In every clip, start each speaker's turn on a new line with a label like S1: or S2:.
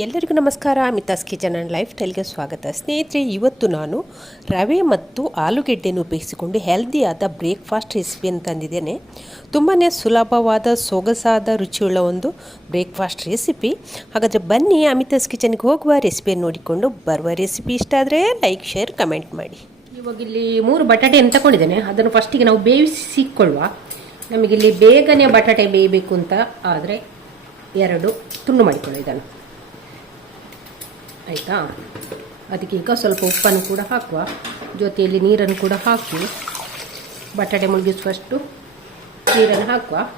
S1: ಎಲ್ಲರಿಗೂ ನಮಸ್ಕಾರ. Mitha's kitchen and life ಸ್ಟೈಲ್ಗೆ ಸ್ವಾಗತ. ಸ್ನೇಹಿತರೆ, ಇವತ್ತು ನಾನು ರವೆ ಮತ್ತು ಆಲೂಗೆಡ್ಡೆಯನ್ನು ಉಪಯೋಗಿಸಿಕೊಂಡು ಹೆಲ್ದಿಯಾದ ಬ್ರೇಕ್ಫಾಸ್ಟ್ ರೆಸಿಪಿಯನ್ನು ತಂದಿದ್ದೇನೆ. ತುಂಬಾ ಸುಲಭವಾದ, ಸೊಗಸಾದ, ರುಚಿಯುಳ್ಳ ಒಂದು ಬ್ರೇಕ್ಫಾಸ್ಟ್ ರೆಸಿಪಿ. ಹಾಗಾದರೆ ಬನ್ನಿ ಅಮಿತಾಸ್ ಕಿಚನ್ಗೆ ಹೋಗುವ ರೆಸಿಪಿಯನ್ನು ನೋಡಿಕೊಂಡು ಬರುವ ರೆಸಿಪಿ ಇಷ್ಟ ಆದರೆ ಲೈಕ್, ಶೇರ್, ಕಮೆಂಟ್ ಮಾಡಿ. ಇವಾಗ ಇಲ್ಲಿ ಮೂರು ಬಟಾಟೆಯನ್ನು ತಗೊಂಡಿದ್ದೇನೆ ಅದನ್ನು ಫಸ್ಟಿಗೆ ನಾವು ಬೇಯಿಸಿಕೊಳ್ಳುವ. ನಮಗಿಲ್ಲಿ ಬೇಗನೆ ಬಟಾಟೆ ಬೇಯಬೇಕು ಅಂತ ಆದರೆ ಎರಡು ತುಂಡು ಮಾಡಿಕೊಳ್ಳಿ ಇದನ್ನು. ಆಯಿತಾ? ಅದಕ್ಕೆ ಈಗ ಸ್ವಲ್ಪ ಉಪ್ಪನ್ನು ಕೂಡ ಹಾಕುವ. ಜೊತೆಯಲ್ಲಿ ನೀರನ್ನು ಕೂಡ ಹಾಕಿ. ಬಟಾಟೆ ಮುಳುಗಿಸುವಷ್ಟು ನೀರನ್ನು ಹಾಕುವ.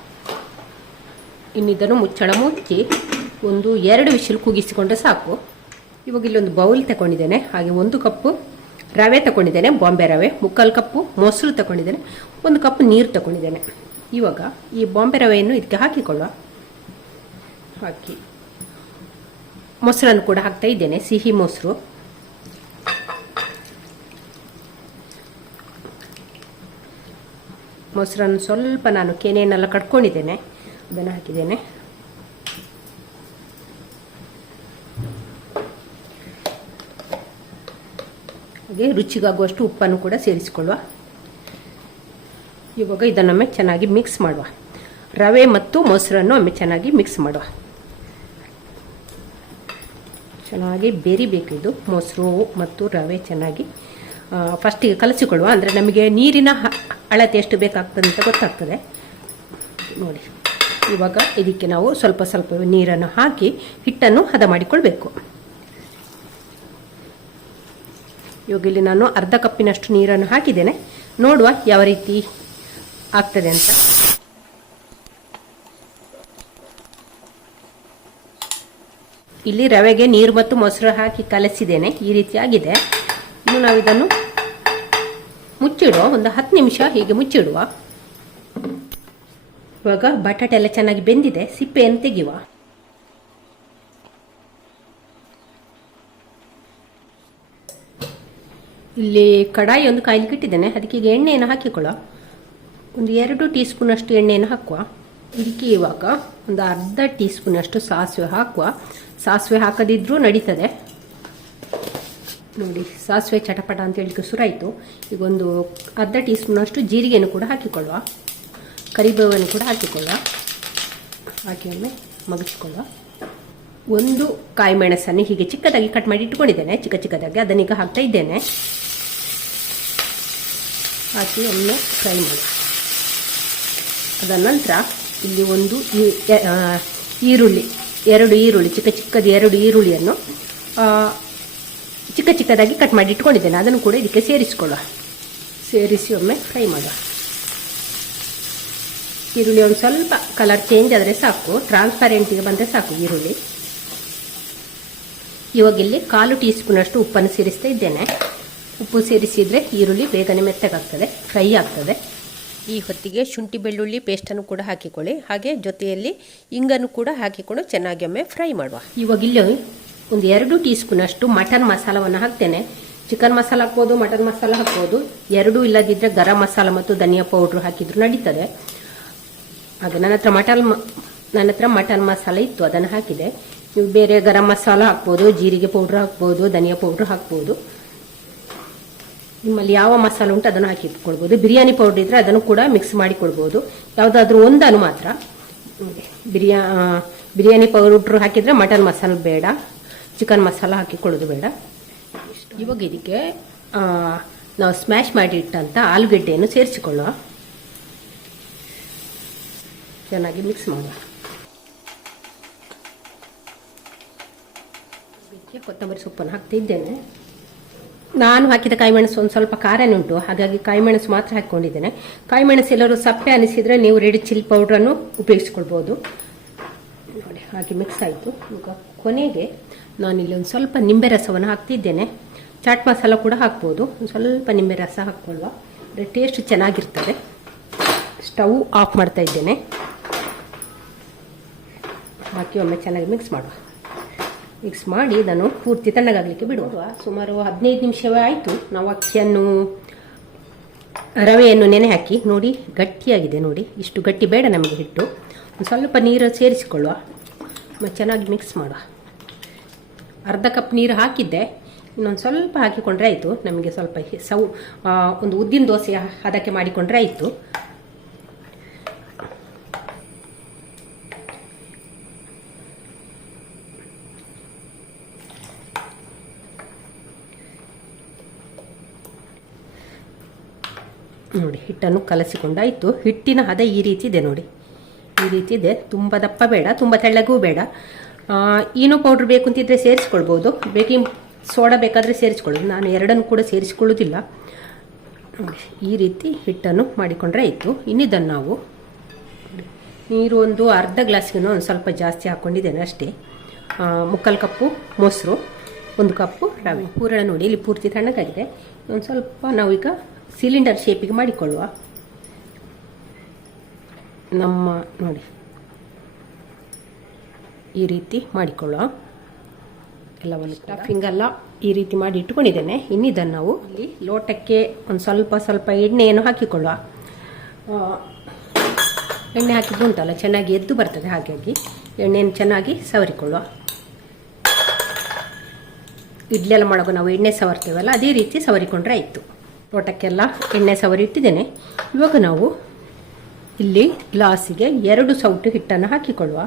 S1: ಇನ್ನಿದನ್ನು ಮುಚ್ಚಳ ಮುಚ್ಚಿ ಒಂದು ಎರಡು ವಿಶಿಲ್ ಕೂಗಿಸಿಕೊಂಡ್ರೆ ಸಾಕು. ಇವಾಗ ಇಲ್ಲೊಂದು ಬೌಲ್ ತಗೊಂಡಿದ್ದೇನೆ. ಹಾಗೆ ಒಂದು ಕಪ್ಪು ರವೆ ತಗೊಂಡಿದ್ದೇನೆ. ಬಾಂಬೆ ರವೆ, ಮುಕ್ಕಾಲು ಕಪ್ಪು ಮೊಸರು ತಗೊಂಡಿದ್ದೇನೆ. ಒಂದು ಕಪ್ ನೀರು ತಗೊಂಡಿದ್ದೇನೆ. ಇವಾಗ ಈ ಬಾಂಬೆ ರವೆಯನ್ನು ಇದಕ್ಕೆ ಹಾಕಿಕೊಳ್ಳುವ. ಹಾಕಿ. ಮೊಸರನ್ನು ಕೂಡ ಹಾಕ್ತಾ ಇದ್ದೇನೆ, ಸಿಹಿ ಮೊಸರು. ಮೊಸರನ್ನು ಸ್ವಲ್ಪ ನಾನು ಕೆನೆಯನ್ನೆಲ್ಲ ಕಟ್ಕೊಂಡಿದ್ದೇನೆ ಅದನ್ನು ಹಾಕಿದ್ದೇನೆ. ಹಾಗೆ ರುಚಿಗಾಗುವಷ್ಟು ಉಪ್ಪನ್ನು ಕೂಡ ಸೇರಿಸಿಕೊಳ್ಳುವ. ಇವಾಗ ಇದನ್ನೊಮ್ಮೆ ಚೆನ್ನಾಗಿ ಮಿಕ್ಸ್ ಮಾಡುವ. ರವೆ ಮತ್ತು ಮೊಸರನ್ನು ಒಮ್ಮೆ ಚೆನ್ನಾಗಿ ಮಿಕ್ಸ್ ಮಾಡುವ. ಚೆನ್ನಾಗಿ ಇದು. ಮೊಸರು ಮತ್ತು ರವೆ ಚೆನ್ನಾಗಿ ಫಸ್ಟಿಗೆ ಕಲಸಿಕೊಳ್ಳುವ. ಅಂದರೆ ನಮಗೆ ನೀರಿನ ಅಳತೆ ಎಷ್ಟು ಬೇಕಾಗ್ತದೆ ಅಂತ ಗೊತ್ತಾಗ್ತದೆ. ನೋಡಿ. ಇವಾಗ ಇದಕ್ಕೆ ನಾವು ಸ್ವಲ್ಪ ಸ್ವಲ್ಪ ನೀರನ್ನು ಹಾಕಿ ಹಿಟ್ಟನ್ನು ಹದ ಮಾಡಿಕೊಳ್ಬೇಕು. ಇವಾಗ ಇಲ್ಲಿ ನಾನು ಅರ್ಧ ಕಪ್ಪಿನಷ್ಟು ನೀರನ್ನು ಹಾಕಿದ್ದೇನೆ. ನೋಡುವ ಯಾವ ರೀತಿ ಆಗ್ತದೆ ಅಂತ. ಇಲ್ಲಿ ರವೆಗೆ ನೀರು ಮತ್ತು ಮೊಸರು ಹಾಕಿ ಕಲಸಿದ್ದೇನೆ. ಈ ರೀತಿಯಾಗಿದೆ. ಇನ್ನು ನಾವು ಇದನ್ನು ಮುಚ್ಚಿಡುವ. ಒಂದು ಹತ್ತು ನಿಮಿಷ ಹೀಗೆ ಮುಚ್ಚಿಡುವ. ಇವಾಗ ಬಟಾಟೆ ಎಲ್ಲ ಚೆನ್ನಾಗಿ ಬೆಂದಿದೆ. ಸಿಪ್ಪೆಯನ್ನು ತೆಗೆಯುವ. ಇಲ್ಲಿ ಕಡಾಯಿ ಒಂದು ಕಾಯಿಲಿ ಇಟ್ಟಿದ್ದೇನೆ. ಅದಕ್ಕೆ ಈಗ ಎಣ್ಣೆಯನ್ನು ಹಾಕಿಕೊಳ್ಳ ಒಂದು ಎರಡು ಟೀ ಸ್ಪೂನಷ್ಟು ಎಣ್ಣೆಯನ್ನು ಹಾಕುವ. ಇದಕ್ಕೆ ಇವಾಗ ಒಂದು ಅರ್ಧ ಟೀ ಸ್ಪೂನಷ್ಟು ಸಾಸಿವೆ ಹಾಕುವ. ಸಾಸಿವೆ ಹಾಕದಿದ್ರೂ ನಡೀತದೆ. ನೋಡಿ, ಸಾಸಿವೆ ಚಟಪಟ ಅಂತ ಹೇಳಿಕ್ಕೆ ಸುರಾಯಿತು ಈಗ ಒಂದು ಅರ್ಧ ಟೀ ಸ್ಪೂನಷ್ಟು ಜೀರಿಗೆಯನ್ನು ಕೂಡ ಹಾಕಿಕೊಳ್ಳುವ. ಕರಿಬೇವನ್ನು ಕೂಡ ಹಾಕಿಕೊಳ್ಳುವ. ಹಾಕಿ ಒಮ್ಮೆ ಮಗಚಿಕೊಳ್ಳುವ. ಒಂದು ಕಾಯಿ ಮೆಣಸನ್ನು ಹೀಗೆ ಚಿಕ್ಕದಾಗಿ ಕಟ್ ಮಾಡಿ ಇಟ್ಕೊಂಡಿದ್ದೇನೆ ಚಿಕ್ಕ ಚಿಕ್ಕದಾಗಿ ಅದನ್ನೀಗ ಹಾಕ್ತಾ ಇದ್ದೇನೆ. ಹಾಕಿ ಒಮ್ಮೆ ಫ್ರೈ ಮಾಡಿ. ಅದರ ನಂತರ ಇಲ್ಲಿ ಒಂದು ಈರುಳ್ಳಿ, ಎರಡು ಈರುಳ್ಳಿ, ಚಿಕ್ಕ ಚಿಕ್ಕದ ಎರಡು ಈರುಳ್ಳಿಯನ್ನು ಚಿಕ್ಕ ಚಿಕ್ಕದಾಗಿ ಕಟ್ ಮಾಡಿ ಇಟ್ಕೊಂಡಿದ್ದೇನೆ. ಅದನ್ನು ಕೂಡ ಇದಕ್ಕೆ ಸೇರಿಸಿಕೊಳ್ಳ ಸೇರಿಸಿ ಒಮ್ಮೆ ಫ್ರೈ ಮಾಡುವ ಈರುಳ್ಳಿ ಒಂದು ಸ್ವಲ್ಪ ಕಲರ್ ಚೇಂಜ್ ಆದರೆ ಸಾಕು. ಟ್ರಾನ್ಸ್ಪರೆಂಟಿಗೆ ಬಂದರೆ ಸಾಕು ಈರುಳ್ಳಿ. ಇವಾಗ ಇಲ್ಲಿ ಕಾಲು ಟೀ ಸ್ಪೂನಷ್ಟು ಉಪ್ಪನ್ನು ಸೇರಿಸ್ತಾ ಇದ್ದೇನೆ. ಉಪ್ಪು ಸೇರಿಸಿದರೆ ಈರುಳ್ಳಿ ಬೇಗನೆ ಮೆತ್ತಗಾಗ್ತದೆ ಫ್ರೈ ಆಗ್ತದೆ. ಈ ಹೊತ್ತಿಗೆ ಶುಂಠಿ ಬೆಳ್ಳುಳ್ಳಿ ಪೇಸ್ಟನ್ನು ಕೂಡ ಹಾಕಿಕೊಳ್ಳಿ. ಹಾಗೆ ಜೊತೆಯಲ್ಲಿ ಇಂಗನ್ನು ಕೂಡ ಹಾಕಿಕೊಂಡು ಚೆನ್ನಾಗಿ ಒಮ್ಮೆ ಫ್ರೈ ಮಾಡುವ. ಇವಾಗ ಇಲ್ಲಿ ಒಂದು ಎರಡು ಟೀ ಸ್ಪೂನಷ್ಟು ಮಟನ್ ಮಸಾಲವನ್ನು ಹಾಕ್ತೇನೆ. ಚಿಕನ್ ಮಸಾಲ ಹಾಕ್ಬೋದು, ಮಟನ್ ಮಸಾಲ ಹಾಕ್ಬೋದು. ಎರಡೂ ಇಲ್ಲದಿದ್ದರೆ ಗರಂ ಮಸಾಲ ಮತ್ತು ಧನಿಯಾ ಪೌಡ್ರ್ ಹಾಕಿದ್ರು ನಡೀತದೆ. ಅದು ನನ್ನ ಹತ್ರ ಮಟನ್ ನನ್ನ ಹತ್ರ ಮಟನ್ ಮಸಾಲ ಇತ್ತು, ಅದನ್ನು ಹಾಕಿದೆ. ನೀವು ಬೇರೆ ಗರಂ ಮಸಾಲ ಹಾಕ್ಬೋದು, ಜೀರಿಗೆ ಪೌಡ್ರ್ ಹಾಕ್ಬೋದು, ಧನಿಯಾ ಪೌಡ್ರ್ ಹಾಕ್ಬೋದು. ನಿಮ್ಮಲ್ಲಿ ಯಾವ ಮಸಾಲೆ ಉಂಟು ಅದನ್ನು ಹಾಕಿ ಇಟ್ಕೊಳ್ಬಹುದು ಬಿರಿಯಾನಿ ಪೌಡರ್ ಇದ್ರೆ ಅದನ್ನು ಕೂಡ ಮಿಕ್ಸ್ ಮಾಡಿಕೊಳ್ಬೋದು ಯಾವುದಾದ್ರೂ ಒಂದನ್ನು ಮಾತ್ರ. ಬಿರಿಯಾ ಬಿರಿಯಾನಿ ಪೌಡ್ರ್ ಹಾಕಿದ್ರೆ ಮಟನ್ ಮಸಾಲ ಬೇಡ. ಚಿಕನ್ ಮಸಾಲ ಹಾಕಿಕೊಳ್ಳೋದು ಬೇಡ. ಇವಾಗ ಇದಕ್ಕೆ ನಾವು ಸ್ಮ್ಯಾಶ್ ಮಾಡಿ ಇಟ್ಟಂತ ಆಲೂಗಡ್ಡೆಯನ್ನು ಸೇರಿಸಿಕೊಳ್ಳುವ ಚೆನ್ನಾಗಿ ಮಿಕ್ಸ್ ಮಾಡುವ ಕೊತ್ತಂಬರಿ ಸೊಪ್ಪನ್ನು ಹಾಕ್ತಾ ಇದ್ದೇನೆ ನಾನು ಹಾಕಿದ ಕಾಯಿಮೆಣಸು ಒಂದು ಸ್ವಲ್ಪ ಖಾರನೇ ಉಂಟು ಹಾಗಾಗಿ ಕಾಯಿಮೆಣಸು ಮಾತ್ರ ಹಾಕ್ಕೊಂಡಿದ್ದೇನೆ. ಕಾಯಿಮೆಣಸು ಎಲ್ಲರೂ ಸಪ್ಪೆ ಅನಿಸಿದರೆ ನೀವು ರೆಡ್ ಚಿಲ್ಲಿ ಪೌಡ್ರನ್ನು ಉಪಯೋಗಿಸ್ಕೊಳ್ಬೋದು. ನೋಡಿ, ಹಾಗೆ ಮಿಕ್ಸ್ ಆಯಿತು. ಈಗ ಕೊನೆಗೆ ನಾನಿಲ್ಲಿ ಒಂದು ಸ್ವಲ್ಪ ನಿಂಬೆ ರಸವನ್ನು ಹಾಕ್ತಿದ್ದೇನೆ. ಚಾಟ್ ಮಸಾಲ ಕೂಡ ಹಾಕ್ಬೋದು. ಒಂದು ಸ್ವಲ್ಪ ನಿಂಬೆ ರಸ ಹಾಕ್ಕೊಳ್ಳುವ ಟೇಸ್ಟ್ ಚೆನ್ನಾಗಿರ್ತದೆ. ಸ್ಟವ್ ಆಫ್ ಮಾಡ್ತಾ ಇದ್ದೇನೆ. ಹಾಕಿ ಒಮ್ಮೆ ಚೆನ್ನಾಗಿ ಮಿಕ್ಸ್ ಮಾಡುವ. ಮಿಕ್ಸ್ ಮಾಡಿ ಇದನ್ನು ಪೂರ್ತಿ ತಣ್ಣಗಾಗಲಿಕ್ಕೆ ಬಿಡುವ. ಸುಮಾರು ಹದಿನೈದು ನಿಮಿಷವೇ ಆಯಿತು. ನಾವು ಅಕ್ಕಿಯನ್ನು, ರವೆಯನ್ನು ನೆನೆ ಹಾಕಿ, ನೋಡಿ, ಗಟ್ಟಿಯಾಗಿದೆ, ನೋಡಿ. ಇಷ್ಟು ಗಟ್ಟಿ ಬೇಡ ನಮಗೆ ಹಿಟ್ಟು. ಒಂದು ಸ್ವಲ್ಪ ನೀರು ಸೇರಿಸಿಕೊಳ್ಳುವ. ಚೆನ್ನಾಗಿ ಮಿಕ್ಸ್ ಮಾಡುವ. ಅರ್ಧ ಕಪ್ ನೀರು ಹಾಕಿದ್ದೆ. ಇನ್ನೊಂದು ಸ್ವಲ್ಪ ಹಾಕಿಕೊಂಡ್ರೆ ಆಯಿತು. ನಮಗೆ ಸ್ವಲ್ಪ ಸೌ ಒಂದು ಉದ್ದಿನ ದೋಸೆ ಅದಕ್ಕೆ ಮಾಡಿಕೊಂಡ್ರೆ ಆಯಿತು. ನೋಡಿ, ಹಿಟ್ಟನ್ನು ಕಲಸಿಕೊಂಡಾಯಿತು. ಹಿಟ್ಟಿನ ಹದ ಈ ರೀತಿ ಇದೆ ನೋಡಿ. ಈ ರೀತಿ ಇದೆ. ತುಂಬ ದಪ್ಪ ಬೇಡ, ತುಂಬ ತೆಳ್ಳಗೂ ಬೇಡ. ಏನೋ ಪೌಡ್ರ್ ಬೇಕು ಅಂತಿದ್ರೆ ಸೇರಿಸ್ಕೊಳ್ಬೋದು. ಬೇಕಿಂಗ್ ಸೋಡಾ ಬೇಕಾದರೆ ಸೇರಿಸ್ಕೊಳ್ಳೋದು. ನಾನು ಎರಡನ್ನು ಕೂಡ ಸೇರಿಸ್ಕೊಳ್ಳೋದಿಲ್ಲ. ಈ ರೀತಿ ಹಿಟ್ಟನ್ನು ಮಾಡಿಕೊಂಡ್ರೆ ಆಯಿತು. ಇನ್ನಿದನ್ನು ನಾವು ನೀರು ಒಂದು ಅರ್ಧ ಗ್ಲಾಸ್ಗೂ ಒಂದು ಸ್ವಲ್ಪ ಜಾಸ್ತಿ ಹಾಕ್ಕೊಂಡಿದ್ದೇನೆ ಅಷ್ಟೇ. ಮುಕ್ಕಾಲು ಕಪ್ಪು ಮೊಸರು, ಒಂದು ಕಪ್ಪು ರವೆ. ಹೂರಣ ನೋಡಿ, ಇಲ್ಲಿ ಪೂರ್ತಿ ತಣ್ಣಗಾಗಿದೆ. ಒಂದು ಸ್ವಲ್ಪ ನಾವೀಗ ಸಿಲಿಂಡರ್ ಶೇಪಿಗೆ ಮಾಡಿಕೊಳ್ಳುವ. ನಮ್ಮ ನೋಡಿ. ಈ ರೀತಿ ಮಾಡಿಕೊಳ್ಳುವ. ಎಲ್ಲವನ್ನು ಸ್ಟಫಿಂಗ್ ಎಲ್ಲ ಈ ರೀತಿ ಮಾಡಿ ಇಟ್ಕೊಂಡಿದ್ದೇನೆ ಇನ್ನಿದನ್ನು ನಾವು ಇಲ್ಲಿ ಲೋಟಕ್ಕೆ ಒಂದು ಸ್ವಲ್ಪ ಸ್ವಲ್ಪ ಎಣ್ಣೆಯನ್ನು ಹಾಕಿಕೊಳ್ಳುವ. ಎಣ್ಣೆ ಹಾಕಿದ್ದು ಉಂಟಲ್ಲ ಚೆನ್ನಾಗಿ ಎದ್ದು ಬರ್ತದೆ ಹಾಗಾಗಿ ಎಣ್ಣೆಯನ್ನು ಚೆನ್ನಾಗಿ ಸವರಿಕೊಳ್ಳುವ. ಇಡ್ಲಿ ಎಲ್ಲ ಮಾಡುವಾಗ ನಾವು ಎಣ್ಣೆ ಸವರ್ತೇವಲ್ಲ ಅದೇ ರೀತಿ ಸವರಿಕೊಂಡ್ರೆ ಆಯಿತು. ಲೋಟಕ್ಕೆಲ್ಲ ಎಣ್ಣೆ ಸವರಿ ಇಟ್ಟಿದ್ದೇನೆ. ಇವಾಗ ನಾವು ಇಲ್ಲಿ ಗ್ಲಾಸಿಗೆ ಎರಡು ಸೌಟು ಹಿಟ್ಟನ್ನು ಹಾಕಿಕೊಳ್ಳುವ.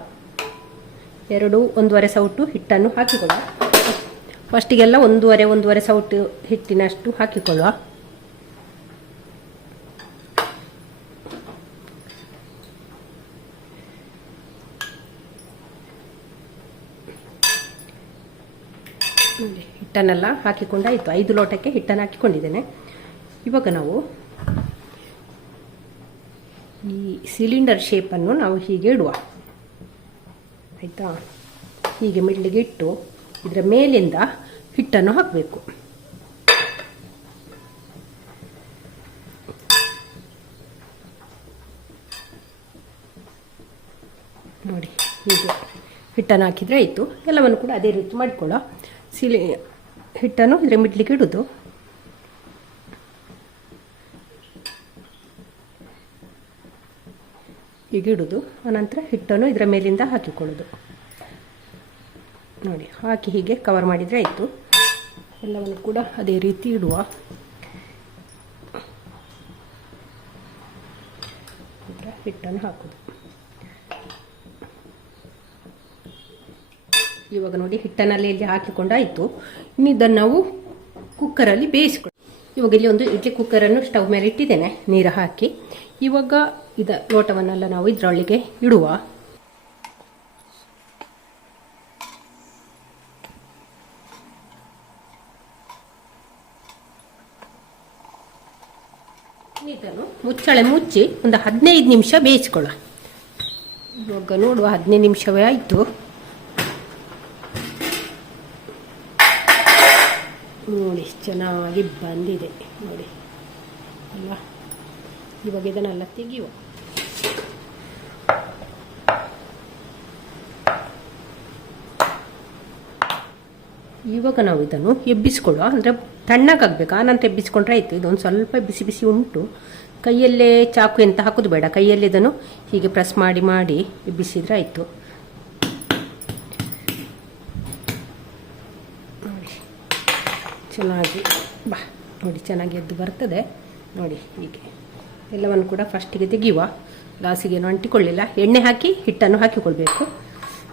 S1: ಎರಡು ಒಂದೂವರೆ ಸೌಟು ಹಿಟ್ಟನ್ನು ಹಾಕಿಕೊಳ್ಳುವ. ಫಸ್ಟಿಗೆಲ್ಲ ಒಂದೂವರೆ ಒಂದೂವರೆ ಸೌಟು ಹಿಟ್ಟಿನಷ್ಟು ಹಾಕಿಕೊಳ್ಳುವ. ಹಿಟ್ಟನ್ನೆಲ್ಲ ಹಾಕಿಕೊಂಡಾಯಿತು. ಐದು ಲೋಟಕ್ಕೆ ಹಿಟ್ಟನ್ನು ಹಾಕಿಕೊಂಡಿದ್ದೇನೆ. ಇವಾಗ ನಾವು ಈ ಸಿಲಿಂಡರ್ ಶೇಪನ್ನು ನಾವು ಹೀಗೆ ಇಡುವ. ಆಯಿತಾ? ಹೀಗೆ ಮಿಡ್ಲಿಗೆ ಇಟ್ಟು ಇದರ ಮೇಲಿಂದ ಹಿಟ್ಟನ್ನು ಹಾಕಬೇಕು. ನೋಡಿ, ಹೀಗೆ ಹಿಟ್ಟನ್ನು ಹಾಕಿದರೆ ಆಯಿತು. ಎಲ್ಲವನ್ನು ಕೂಡ ಅದೇ ರೀತಿ ಮಾಡಿಕೊಳ್ಳೋ. ಸಿಲಿ ಹಿಟ್ಟನ್ನು ಇದರ ಮಿಡ್ಲಿಗೆ ಇಡೋದು. ಹೀಗೆ ಇಡೋದು ಆನಂತರ ಹಿಟ್ಟನ್ನು ಇದರ ಮೇಲಿಂದ ಹಾಕಿಕೊಳ್ಳೋದು. ನೋಡಿ, ಹಾಕಿ ಹೀಗೆ ಕವರ್ ಮಾಡಿದರೆ ಆಯಿತು. ಎಲ್ಲವನ್ನು ಕೂಡ ಅದೇ ರೀತಿ ಇಡುವ. ಹಿಟ್ಟನ್ನು ಹಾಕೋದು. ಇವಾಗ ನೋಡಿ ಹಿಟ್ಟನಲ್ಲಿ ಇಲ್ಲಿ ಹಾಕಿಕೊಂಡಾಯಿತು ಇನ್ನು ಇದನ್ನು ನಾವು ಕುಕ್ಕರಲ್ಲಿ ಬೇಯಿಸ್ಕೊಳ್ಳಿ ಇವಾಗ ಇಲ್ಲಿ ಒಂದು ಇಡ್ಲಿ ಕುಕ್ಕರನ್ನು ಸ್ಟವ್ ಮೇಲೆ ಇಟ್ಟಿದ್ದೇನೆ. ನೀರು ಹಾಕಿ. ಇವಾಗ ಇದ ಲೋಟವನ್ನೆಲ್ಲ ನಾವು ಇದರೊಳಗೆ ಇಡುವ. ಇದನ್ನು ಮುಚ್ಚಳೆ ಮುಚ್ಚಿ ಒಂದು ಹದಿನೈದು ನಿಮಿಷ ಬೇಯಿಸ್ಕೊಳ್ಳ ಇವಾಗ ನೋಡುವ ಹದಿನೈದು ನಿಮಿಷವೇ ಆಯಿತು. ನೋಡಿ, ಚೆನ್ನಾಗಿ ಬಂದಿದೆ. ನೋಡಿ ಅಲ್ಲ ಇವಾಗ ಇದನ್ನೆಲ್ಲ ತೆಗೆಯುವ. ಇವಾಗ ನಾವು ಇದನ್ನು ಎಬ್ಬಿಸ್ಕೊಳ್ಳುವ. ಅಂದರೆ ತಣ್ಣಗಾಗಬೇಕು? ಆನಂತರ ಎಬ್ಬಿಸ್ಕೊಂಡ್ರೆ ಆಯಿತು. ಇದೊಂದು ಸ್ವಲ್ಪ ಬಿಸಿ ಬಿಸಿ ಉಂಟು. ಕೈಯಲ್ಲೇ ಚಾಕು ಎಂತ ಹಾಕೋದು ಬೇಡ. ಕೈಯಲ್ಲಿ ಇದನ್ನು ಹೀಗೆ ಪ್ರೆಸ್ ಮಾಡಿ ಮಾಡಿ ಎಬ್ಬಿಸಿದ್ರೆ ಆಯಿತು. ನೋಡಿ. ಚೆನ್ನಾಗಿ ಬಾ. ನೋಡಿ, ಚೆನ್ನಾಗಿ ಎದ್ದು ಬರ್ತದೆ. ನೋಡಿ, ಹೀಗೆ. ಎಲ್ಲವನ್ನು ಕೂಡ ಫಸ್ಟಿಗೆ ತೆಗೆಯುವ. ಲಾಸಿಗೇನು ಅಂಟಿಕೊಳ್ಳಿಲ್ಲ. ಎಣ್ಣೆ ಹಾಕಿ, ಹಿಟ್ಟನ್ನು ಹಾಕಿಕೊಳ್ಬೇಕು.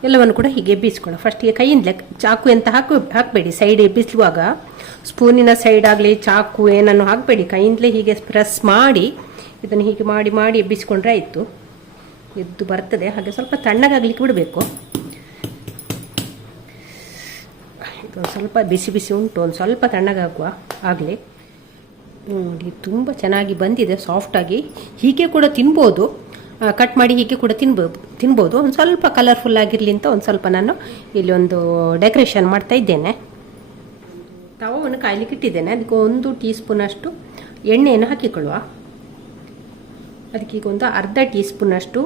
S1: ಎಲ್ಲವನ್ನು ಕೂಡ ಹೀಗೆ ಎಬ್ಬಿಸ್ಕೊಳ್ಳೋ ಫಸ್ಟಿಗೆ ಕೈಯಿಂದಲೇ ಚಾಕು ಎಂತ ಹಾಕು, ಹಾಕಬೇಡಿ. ಸೈಡ್ ಎಬ್ಬಿಸುವಾಗ ಸ್ಪೂನಿನ ಸೈಡ್ ಆಗಲಿ, ಚಾಕು ಏನನ್ನು ಹಾಕಬೇಡಿ. ಕೈಯಿಂದಲೇ ಹೀಗೆ ಪ್ರೆಸ್ ಮಾಡಿ, ಇದನ್ನು ಹೀಗೆ ಮಾಡಿ ಮಾಡಿ ಎಬ್ಬಿಸಿಕೊಂಡ್ರೆ ಆಯಿತು. ಎದ್ದು ಬರ್ತದೆ. ಹಾಗೆ ಸ್ವಲ್ಪ ತಣ್ಣಗಾಗ್ಲಿಕ್ಕೆ ಬಿಡಬೇಕು. ಇದೊಂದು ಸ್ವಲ್ಪ ಬಿಸಿ ಬಿಸಿ ಉಂಟು. ಒಂದು ಸ್ವಲ್ಪ ತಣ್ಣಗಾಗುವ ಆಗಲಿ. ನೋಡಿ, ತುಂಬ ಚೆನ್ನಾಗಿ ಬಂದಿದೆ ಸಾಫ್ಟಾಗಿ ಹೀಗೆ ಕೂಡ ತಿನ್ಬೋದು. ಕಟ್ ಮಾಡಿ ಹೀಗೆ ಕೂಡ ತಿನ್ಬೋದು ತಿನ್ಬೋದು. ಒಂದು ಸ್ವಲ್ಪ ಕಲರ್ಫುಲ್ ಆಗಿರಲಿ ಅಂತ ಒಂದು ಸ್ವಲ್ಪ ನಾನು ಇಲ್ಲಿ ಒಂದು ಡೆಕೋರೇಷನ್ ಮಾಡ್ತಾ ಇದ್ದೇನೆ. ತವವನ್ನು ಕಾಯ್ಲಿಕ್ಕೆ ಇಟ್ಟಿದ್ದೇನೆ. ಅದಕ್ಕೆ ಒಂದು ಟೀ ಸ್ಪೂನಷ್ಟು ಎಣ್ಣೆಯನ್ನು ಹಾಕಿಕೊಳ್ಳುವ. ಅದಕ್ಕೆ ಈಗ ಒಂದು ಅರ್ಧ ಟೀ ಸ್ಪೂನಷ್ಟು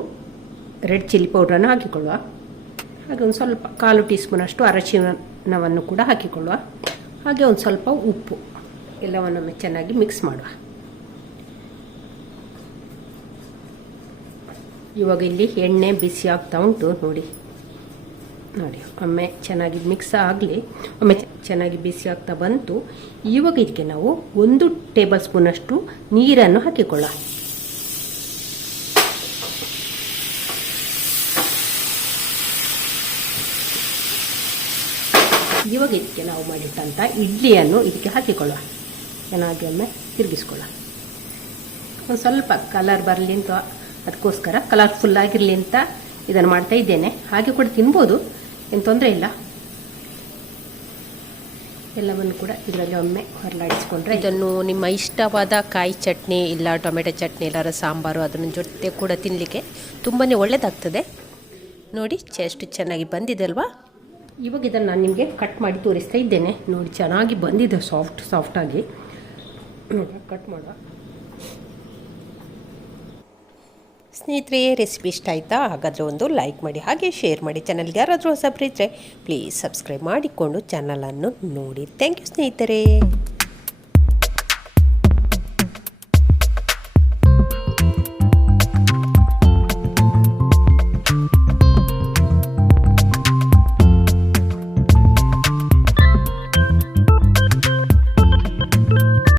S1: ರೆಡ್ ಚಿಲ್ಲಿ ಪೌಡ್ರನ್ನು ಹಾಕಿಕೊಳ್ಳುವ. ಹಾಗೆ ಒಂದು ಸ್ವಲ್ಪ ಕಾಲು ಟೀ ಸ್ಪೂನಷ್ಟು ಅರಶಿನವನ್ನು ಕೂಡ ಹಾಕಿಕೊಳ್ಳುವ. ಹಾಗೆ ಒಂದು ಸ್ವಲ್ಪ ಉಪ್ಪು. ಎಲ್ಲವನ್ನೊಮ್ಮೆ ಚೆನ್ನಾಗಿ ಮಿಕ್ಸ್ ಮಾಡುವ. ಇವಾಗ ಇಲ್ಲಿ ಎಣ್ಣೆ ಬಿಸಿ ಆಗ್ತಾ ಉಂಟು, ನೋಡಿ. ನೋಡಿ, ಒಮ್ಮೆ ಚೆನ್ನಾಗಿ ಮಿಕ್ಸ್ ಆಗಲಿ, ಒಮ್ಮೆ ಚೆನ್ನಾಗಿ ಬಿಸಿ ಆಗ್ತಾ ಬಂತು. ಇವಾಗ ಇದಕ್ಕೆ ನಾವು ಒಂದು ಟೇಬಲ್ ಸ್ಪೂನಷ್ಟು ನೀರನ್ನು ಹಾಕಿಕೊಳ್ಳ ಇವಾಗ ಇದಕ್ಕೆ ನಾವು ಮಾಡಿಟ್ಟಂಥ ಇಡ್ಲಿಯನ್ನು ಇದಕ್ಕೆ ಹಾಕಿಕೊಳ್ಳುವ ಚೆನ್ನಾಗಿ ಒಮ್ಮೆ ತಿರುಗಿಸ್ಕೊಳ್ಳೋಣ. ಒಂದು ಸ್ವಲ್ಪ ಕಲರ್ ಬರಲಿ ಅಂತ ಅದಕ್ಕೋಸ್ಕರ ಕಲರ್ಫುಲ್ ಆಗಿರಲಿ ಅಂತ ಇದನ್ನು ಮಾಡ್ತಾ ಇದ್ದೇನೆ. ಹಾಗೆ ಕೂಡ ತಿನ್ಬೋದು ಏನು ತೊಂದರೆ ಇಲ್ಲ. ಎಲ್ಲವನ್ನು ಕೂಡ ಇದರಲ್ಲಿ ಒಮ್ಮೆ ಹೊರಲಾಡಿಸ್ಕೊಂಡ್ರೆ
S2: ಇದನ್ನು ನಿಮ್ಮ ಇಷ್ಟವಾದ ಕಾಯಿ ಚಟ್ನಿ ಇಲ್ಲ ಟೊಮೆಟೊ ಚಟ್ನಿ ಇಲ್ಲಾರ ಸಾಂಬಾರು ಅದನ್ನ ಜೊತೆ ಕೂಡ ತಿನ್ನಲಿಕ್ಕೆ ತುಂಬಾ ಒಳ್ಳೆಯದಾಗ್ತದೆ ನೋಡಿ ಎಷ್ಟು ಚೆನ್ನಾಗಿ ಬಂದಿದೆ ಅಲ್ವಾ
S1: ಇವಾಗ ಇದನ್ನು ನಾನು ನಿಮಗೆ ಕಟ್ ಮಾಡಿ ತೋರಿಸ್ತಾ ಇದ್ದೇನೆ. ನೋಡಿ ಚೆನ್ನಾಗಿ ಬಂದಿದೆ ಸಾಫ್ಟ್ ಸಾಫ್ಟಾಗಿ ಕಟ್ ಮಾಡುವ
S2: ಸ್ನೇಹಿತರೆ ರೆಸಿಪಿ ಇಷ್ಟ ಆಯಿತಾ? ಹಾಗಾದರೆ ಒಂದು ಲೈಕ್ ಮಾಡಿ, ಹಾಗೆ ಶೇರ್ ಮಾಡಿ ಚಾನಲ್ಗೆ ಯಾರಾದರೂ ಹೊಸಬ್ರಿದ್ದರೆ ಪ್ಲೀಸ್ ಸಬ್ಸ್ಕ್ರೈಬ್ ಮಾಡಿಕೊಂಡು ಚಾನಲನ್ನು ನೋಡಿ. ಥ್ಯಾಂಕ್ ಯು ಸ್ನೇಹಿತರೆ.